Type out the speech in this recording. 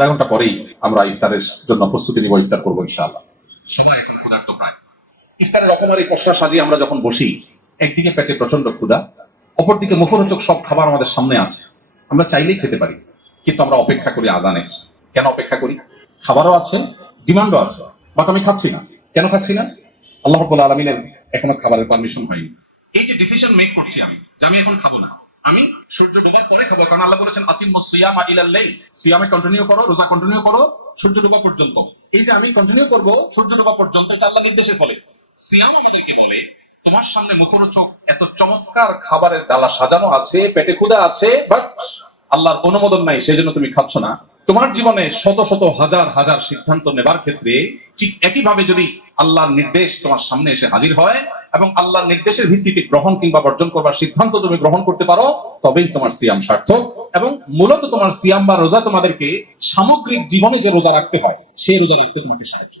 আধা ঘন্টা পরেই আমরা ইফতারের জন্য প্রস্তুতি নিব, ইফতার করবো ইনশাআল্লাহ। সবাই এখন ক্ষুধার্ত প্রায়। ইফতারের রকমারি পসরা সাজিয়ে আমরা যখন বসি, একদিকে পেটে প্রচন্ড ক্ষুধা, অপরদিকে মুখরোচক সব খাবার আমাদের সামনে আছে, আমরা চাইলেই খেতে পারি, কিন্তু আমরা অপেক্ষা করি আজানের। কেন অপেক্ষা করি? খাবারও আছে, ডিমান্ডও আছে, বাট আমি খাচ্ছি না। কেন খাচ্ছি না? আল্লাহ রাব্বুল আলামিনের এখনো খাবারের পারমিশন হয়নি। এই যে ডিসিশন মেক করছি আমি যে আমি এখন খাবো না, আমি সূর্য ডোবার পরে খাবো, কারণ আল্লাহ বলেছেন আতিমুস সিয়ামা ইলাল লাইল, সিয়ামে কন্টিনিউ করো, রোজা কন্টিনিউ করো সূর্য ডোবা পর্যন্ত। এই যে আমি কন্টিনিউ করব সূর্য ডোবা পর্যন্ত, এটা আল্লাহর নির্দেশের ফলে। সিয়াম আমাদেরকে বলে তোমার সামনে মুখরোচক এত চমৎকার খাবারের ডালা সাজানো আছে, পেটে ক্ষুধা আছে, বাট আল্লাহর অনুমোদন নাই, সেজন্য তুমি খাচ্ছ না। তোমার জীবনে শত শত হাজার হাজার সিদ্ধান্ত নেবার ক্ষেত্রে ঠিক একইভাবে যদি আল্লাহর নির্দেশ তোমার সামনে এসে হাজির হয় এবং আল্লাহর নির্দেশের ভিত্তিতে গ্রহণ কিংবা বর্জন করবার সিদ্ধান্ত তুমি গ্রহণ করতে পারো, তবেই তোমার সিয়াম সার্থক। এবং মূলত তোমার সিয়াম বা রোজা তোমাদেরকে সামগ্রিক জীবনে যে রোজা রাখতে হয়, সেই রোজা রাখতে তোমাকে সাহায্য